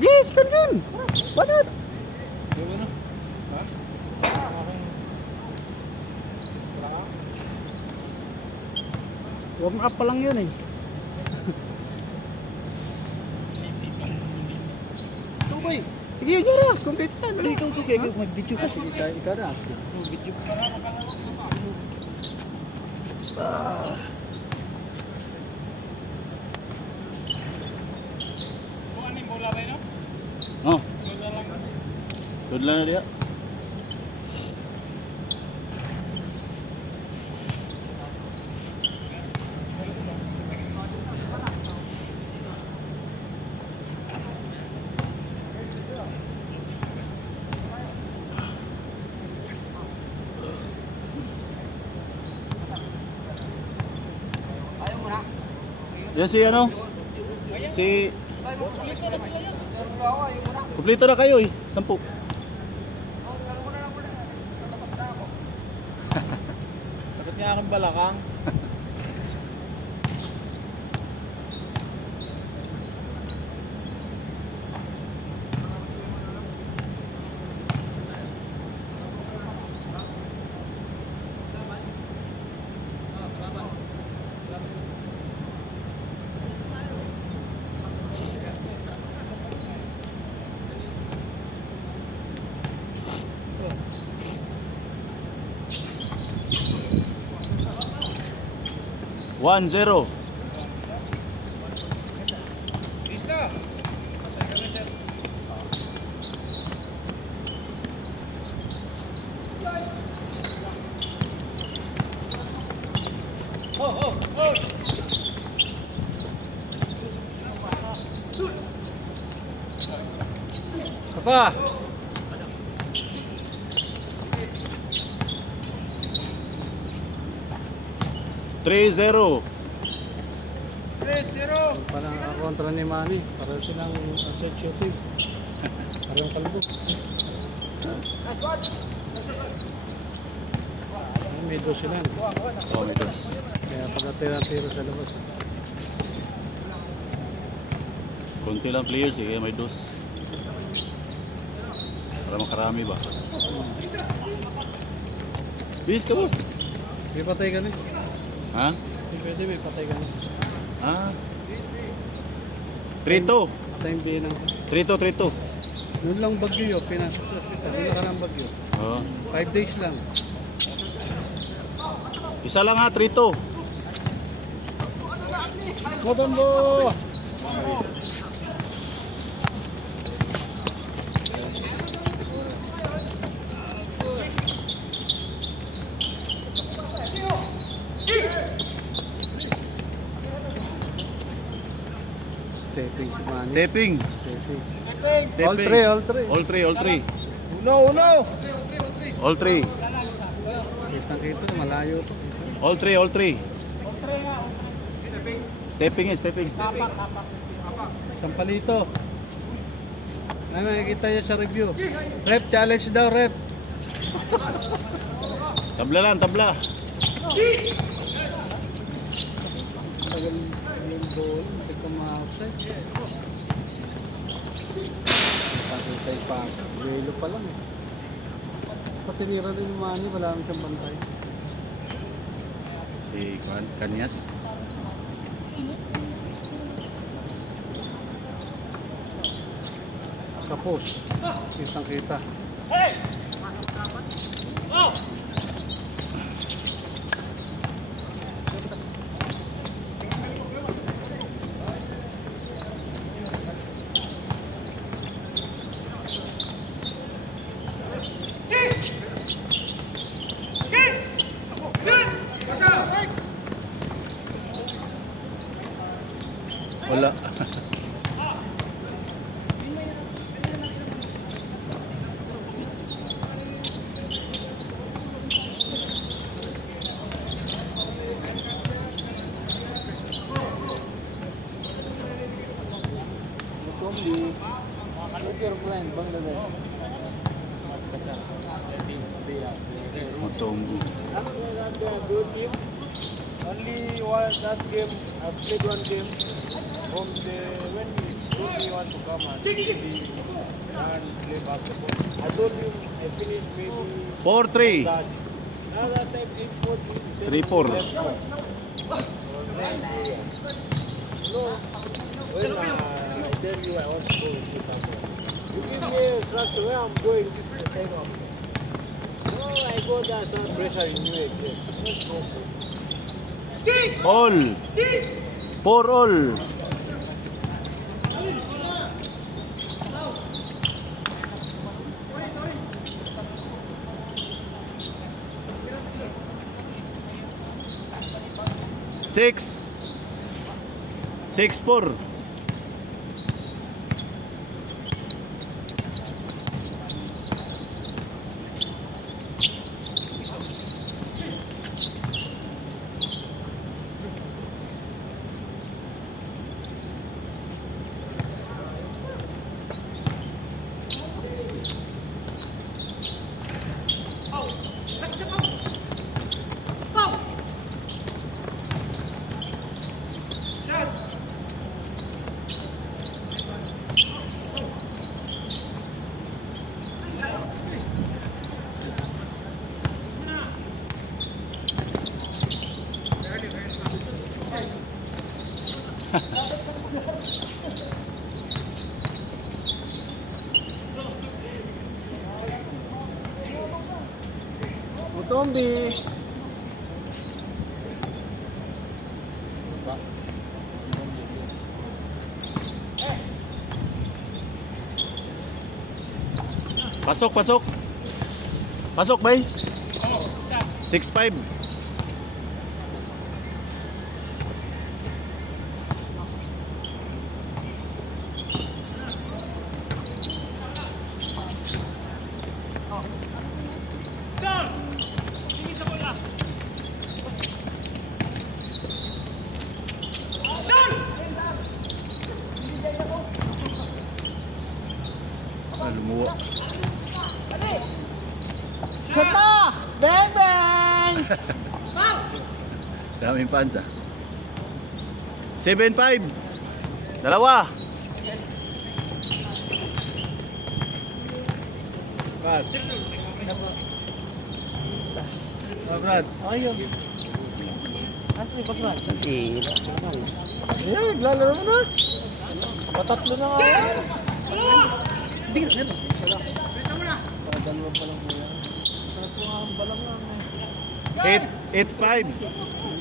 Yes, kan. Banat. Ano? Ha? Warm up pa lang yun eh. Ito ba eh? Sige, yun na. Complete na. Hindi, ikaw ito. Kaya mag-video ka. Sige, ikaw na. Video. Oh. Good lang na dia. Yan si ano? Si kumpleto na kayo eh. 10. Sakit nga akong balakang. One zero. Apa? Three zero. Parang kontra ni Manny. Parang silang shooting. Parang kalbo. May dos sila. Oh, may dos. Kaya pagkatira-tira sa labas. Konti lang players eh, kaya may dos. Para makarami ba? Bis ka boss. May patay ka na. Ha? Hindi pwede, may patay ka na. Ah. 3-2. Patay yung binang. 3-2. Noon lang bagyo yun, pinasok sa hospital. Noon nakarang bagyo. Oh. 5 days lang. Isa lang ha, 3-2. Mabambo! Stepping si Manny. Stepping. Stepping. All three. All three. No! All three. Kitang-kita, malayo to. All three. Stepping. Sampalito. Ano, nakikita niya sa review. Rep, challenge daw, rep. Tabla lang, tabla. Tagal yung ball, hindi ka ma-outside. Pakitay pa. Welo pa lang eh. Sa tinira rin yung Manny, wala naman siyang bantay. Si Kanyas. Kapos. Isang kita. Wala. Matumbo. Only one that game, I've played one game from the when we want to come. come and maybe learn play basketball. I told him I finished maybe 4-3. that. Now that time 8-4, 3-4. No, when I tell you I want to go to somewhere, you give me a instruction where I'm going. This is the time of it. No, I go there, some pressure in you again. Let's go. All. 4 all. Six. 6-4. Mutombi. Pasok, pasok. Pasok, bay. 6-5. Lumuwa. Kata! Bang bang! Daming fans ah. 7-5. Dalawa. Pas. Brad. Ayun. Kasi bakla. Si Ayan, lalaro mo na. Patatlo na nga. Bigyan na. Dalawa pa lang po yan. Sarap po nga ang balang lang. eh. 8-5.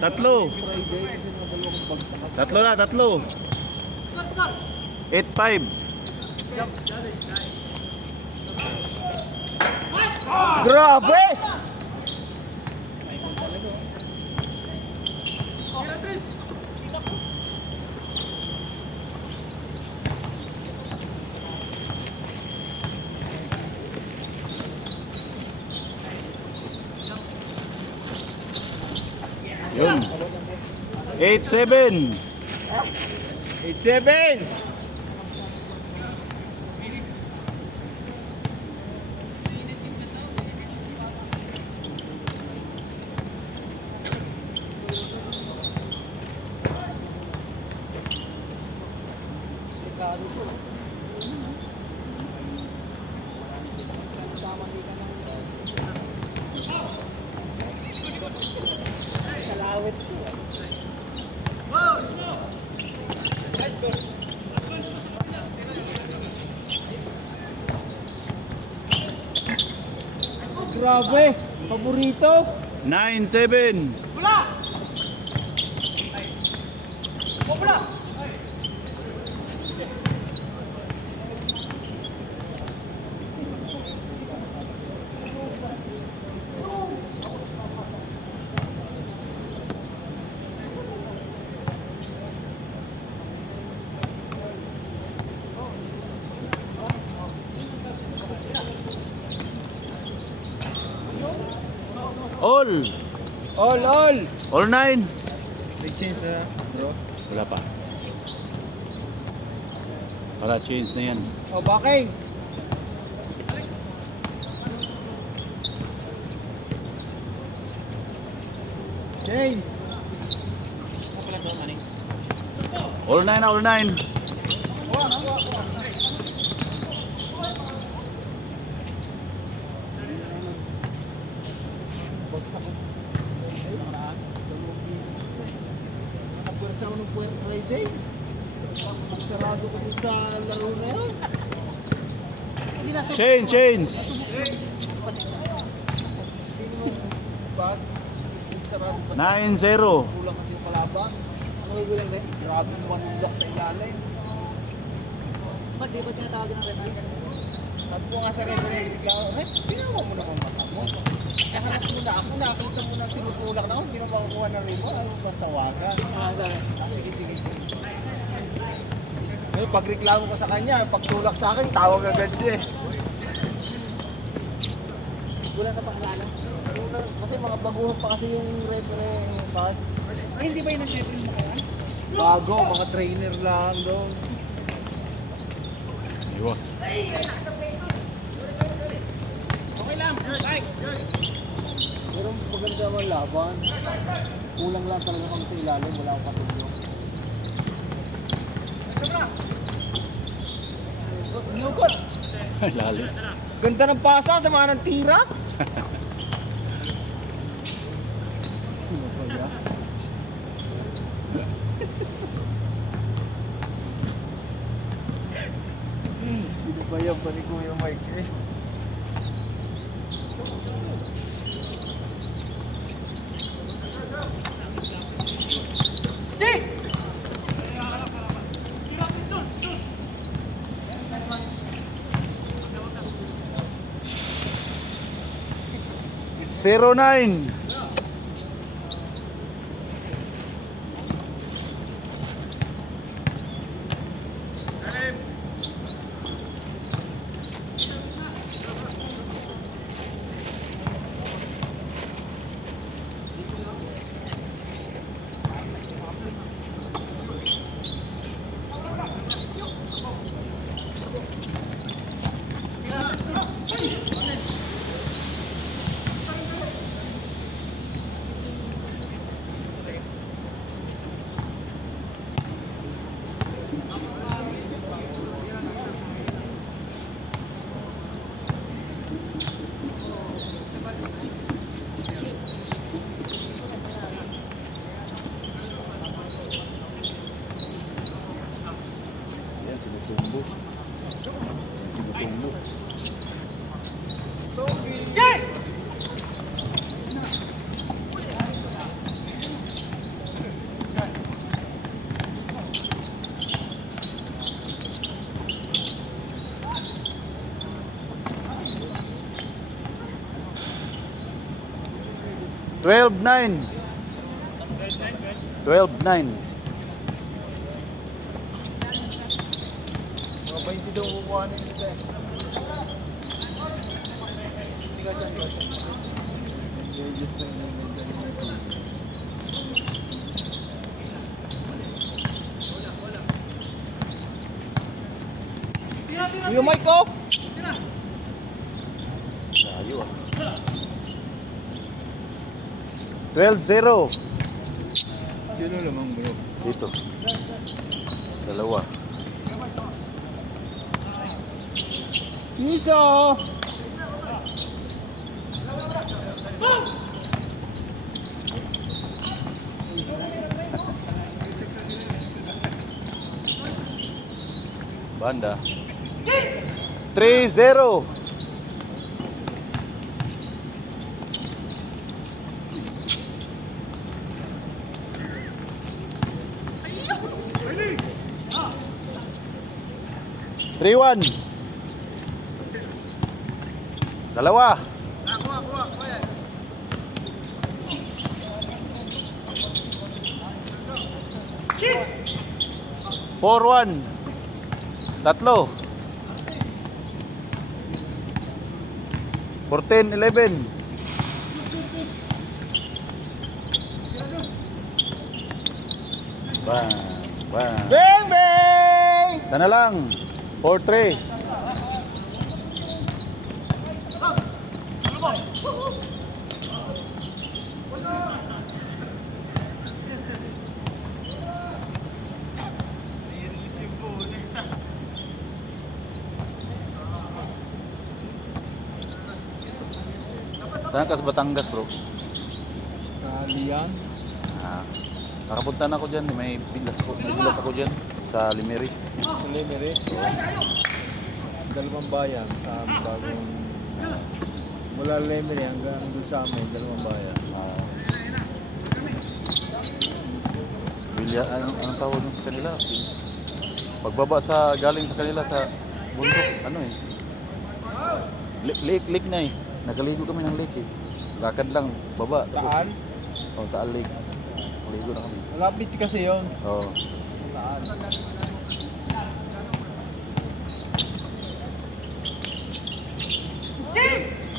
Tatlo. Friday, kasi mga dalawa kong bagsak. Tatlo na, tatlo. 8-5. Grabe! Yun. 8-7. 8-7! Grabe! Paborito! 9-7. All. All! All 9. May change na, bro. Wala pa. Para change na yan. O, baking! Change! All 9 na, all 9. Sarado ko dun sa laro na yun. Change. Bas, sarado pa 9-0. kulang kasi yung kalaban. Ano kayo gulang rin? Grabe yung manundak sa ilalim. Ba't di ba tinatawag ng red light? Sabi ko nga sa referee, ginawa mo naman mata mo. Nahanap mo na ako, nakita mo na tinutulak na ako, hindi na ba kukuha ng ribbon, ayaw ko tawagan. Sige. Ngayon, pagreklamo ko sa kanya, pagtulak sa akin, tawag agad siya eh. Wala sa pakilala. Kasi mga baguhan pa kasi yung referee, Bas. Ay, hindi ba yung nag-referee mo kaya? Bago, mga trainer lang doon. Iwa. Pero maganda naman laban. Kulang lang talaga kami sa ilalim, wala akong katulong. Nukot! Lalo. Ganda ng pasa, sama ng tira. Sino ba yan? Sino ba yan? Balik ko yung mic eh. Zero 9. Yan si Mutumbo. Twelve 9. 12-9. Mga 20 daw kukuha na nila eh. Yung mic ko! Layo ah. 12-0. Sino lamang bro? Dito. Dalawa. Miso! Banda. 3-0. Three-one. Dalawa. 4-1. Tatlo. 14-11. Bang, bang. Bang bang! Sana lang. 4-3. Saan ka sa Batangas, bro? Sa Lian. Ah, nakapunta na ako dyan. May bilas ako dyan. Sa Limeri. Sa Lemery. Dalawang bayan sa bagong... mula Lemery hanggang doon sa amin, dalawang bayan. Bilya, anong tawag dun sa kanila? Pagbaba sa, galing sa kanila sa bundok, ano eh. Lake na eh. Nakaligo kami ng lake eh. Lakad lang, baba. Taan? Oh, Taal Lake. Nakaligo na kami. Malapit kasi yun. Oh. Taan.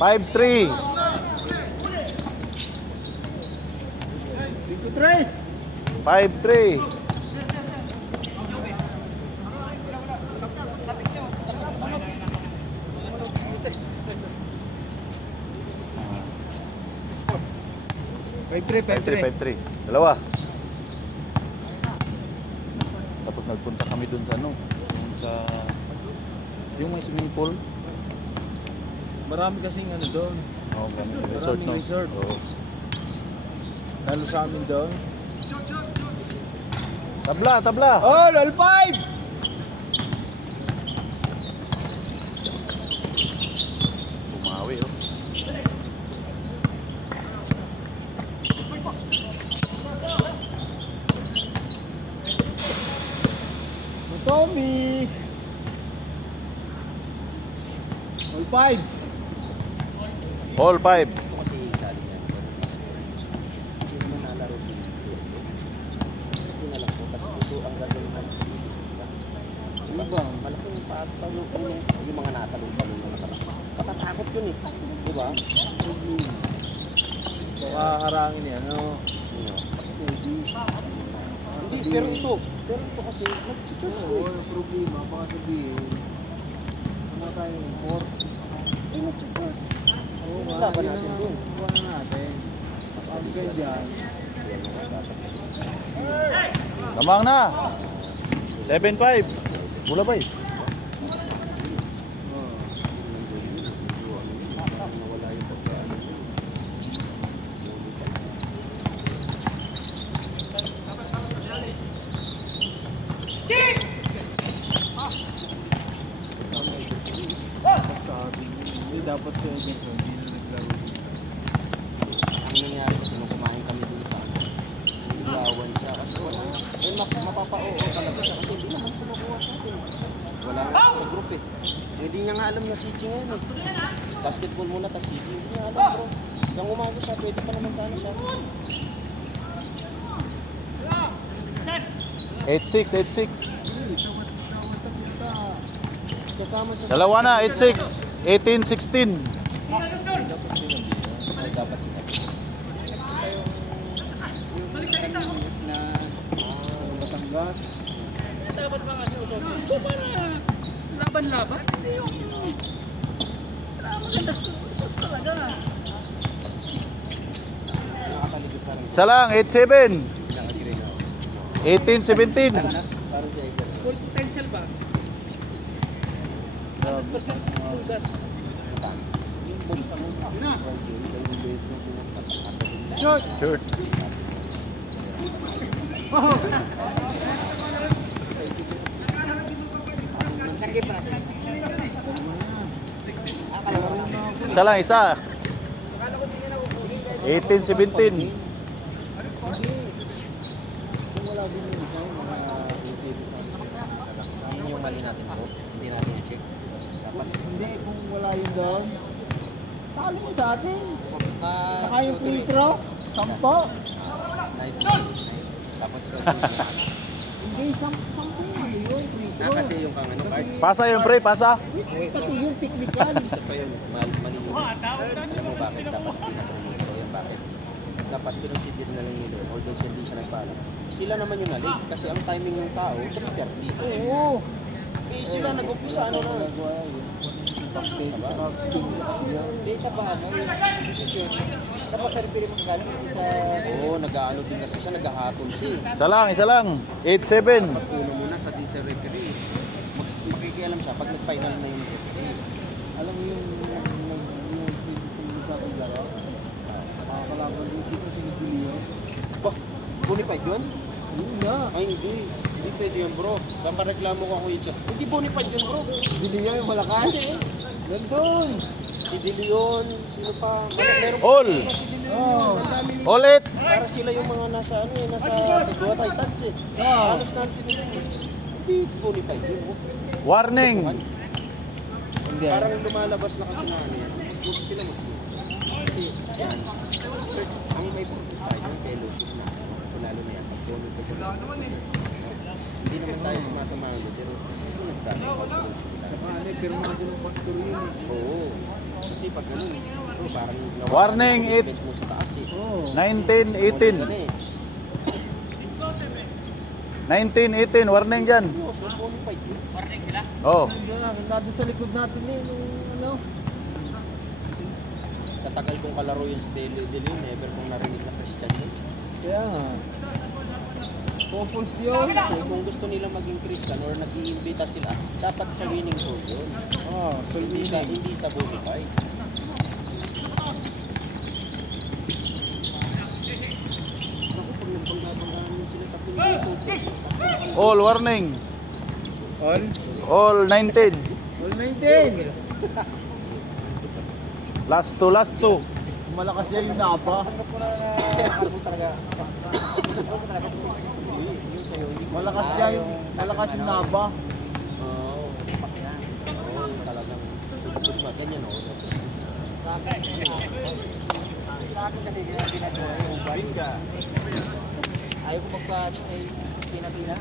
Five, 3. 5-3. Five three. 5-3. Dalawa. Tapos nagpunta kami dun sa ano, dun sa yung may swimming pool. Marami kasing ano doon. Oh, resort no. Resort. Oh. Lalo sa amin doon. Tabla. Oh, lol 5! Bumawi oh. Tommy! Lol 5! All 5. Gusto kasi sali niya. Hindi mo nalaro si Hindi na lang po. Tapos ito ang gagawin mo. Ano ba? Malaking patalong yung mga natalong-talong na nakarang. Matatakot yun eh. Diba? So, kaharangin yan, ano? Hindi, pero ito kasi nag-church Oo, eh. yung problema, baka sabihin, ano tayong import? Eh, nag-church. Oo, Laban natin dun. Buwan natin. Pag ganyan, Lamang na. 7-5. Bula ba eh? sabi hindi dapat sa agent hindi na naglaro dito. Ang nangyari kasi nung kumain kami dun sa Ilawan siya kasi wala. Eh, mapapa-oo talaga siya kasi hindi naman kumukuha sa atin. Wala nga sa group eh. Hindi niya nga alam na CG ngayon eh. Basketball muna, tas CG. Hindi niya alam bro. Hanggang umaga siya, pwede pa naman sana siya. 8-6. Kasama siya Dalawa na, 8-6. 18-16. Ay, dapat sila. na Batangas. Dapat mga sinusunod. So, para laban-laban. Hindi yung... Maganda sus talaga. Nakakaligid pa rin. Isa lang, 8-7. 18-17. Parang siya ikaw. Full potential ba? 100% full gas. Yung bulsa mo. Short! Short. Isa lang, isa. 18-17. Kung wala din yung isa, yung mga ACB sa Yun yung mali natin po. Hindi natin i-check. Dapat. Hindi, kung wala yun doon, talo mo sa atin. Ah, Saka yung free throw, 10. Nice. Tapos Hindi, 10 ano yun, free throw. kasi yung pang ano card. Pasa yun, pre, pasa. Pati yung technical. Isa pa yun. Mali yun. Alam mo bakit dapat pinatulog ko yan? Bakit? Dapat kinonsider na lang nila. Although siya hindi siya nagpala. Sila naman yung nalig. Kasi ang timing ng tao, 3:30. Oo. Eh sila nag-umpisa ano na. Hindi sa paano. Dapat sa referee magagaling sa... Oo, nag-aano din kasi siya. Nag-ahatol siya eh. Isa lang. 8-7. Uno muna sa sa referee. Makikialam siya pag nag-final na yung referee. Alam mo yung sa ating laro? Makakalaban dito sa Sigilio. Bah, bonifide yun? Yun nga. Ay, hindi. Hindi pwede yun, bro. Papareklamo ko ako yun. Hindi bonifide yun, bro. Bili nga yung malakas. Nandun. Si De Leon, sino pa? Meron pa All. si De Leon. Oh. Ang dami nila. Ulit. Para sila yung mga nasa ano eh, nasa Dua Titans eh. Ah. Halos na sila yun. Hindi bonifide yun, bro. Warning. Hindi. Parang lumalabas na kasi na ano yan. Buti sila mo. Kasi yan. Ang may purpose tayo ng fellowship na. Lalo na yan. Pag-donate ka sila. Hindi naman tayo sumasama. Pero gusto nagsabi ko sa Pero mga ganun pastor yun. Oo. Kasi pag ganun, bro, parang Warning, it mo sa taas eh. Oo. 1918. 1918. Warning dyan. Oo, so bonifide yun. Oh. Nandun sa likod natin eh. Nung ano. Sa tagal kong kalaro yun si De Leon, never kong narinig na Christian yun. Kaya nga. Focus yun. So kung gusto nila maging Christian or nag-iimbita sila, dapat sa winning soul yun. Oh, so Hindi sa bonify. Ako pag nagpanggabangaan mo sila tapos dito. All. Warning. All? All 19. All 19. Last two. Last two. Malakas niya yung naba. Ako talaga. Malakas niya yung naba. Oo. Oo, talagang sugod ba? Ganyan o. Ayaw ko magpa-pina-pina.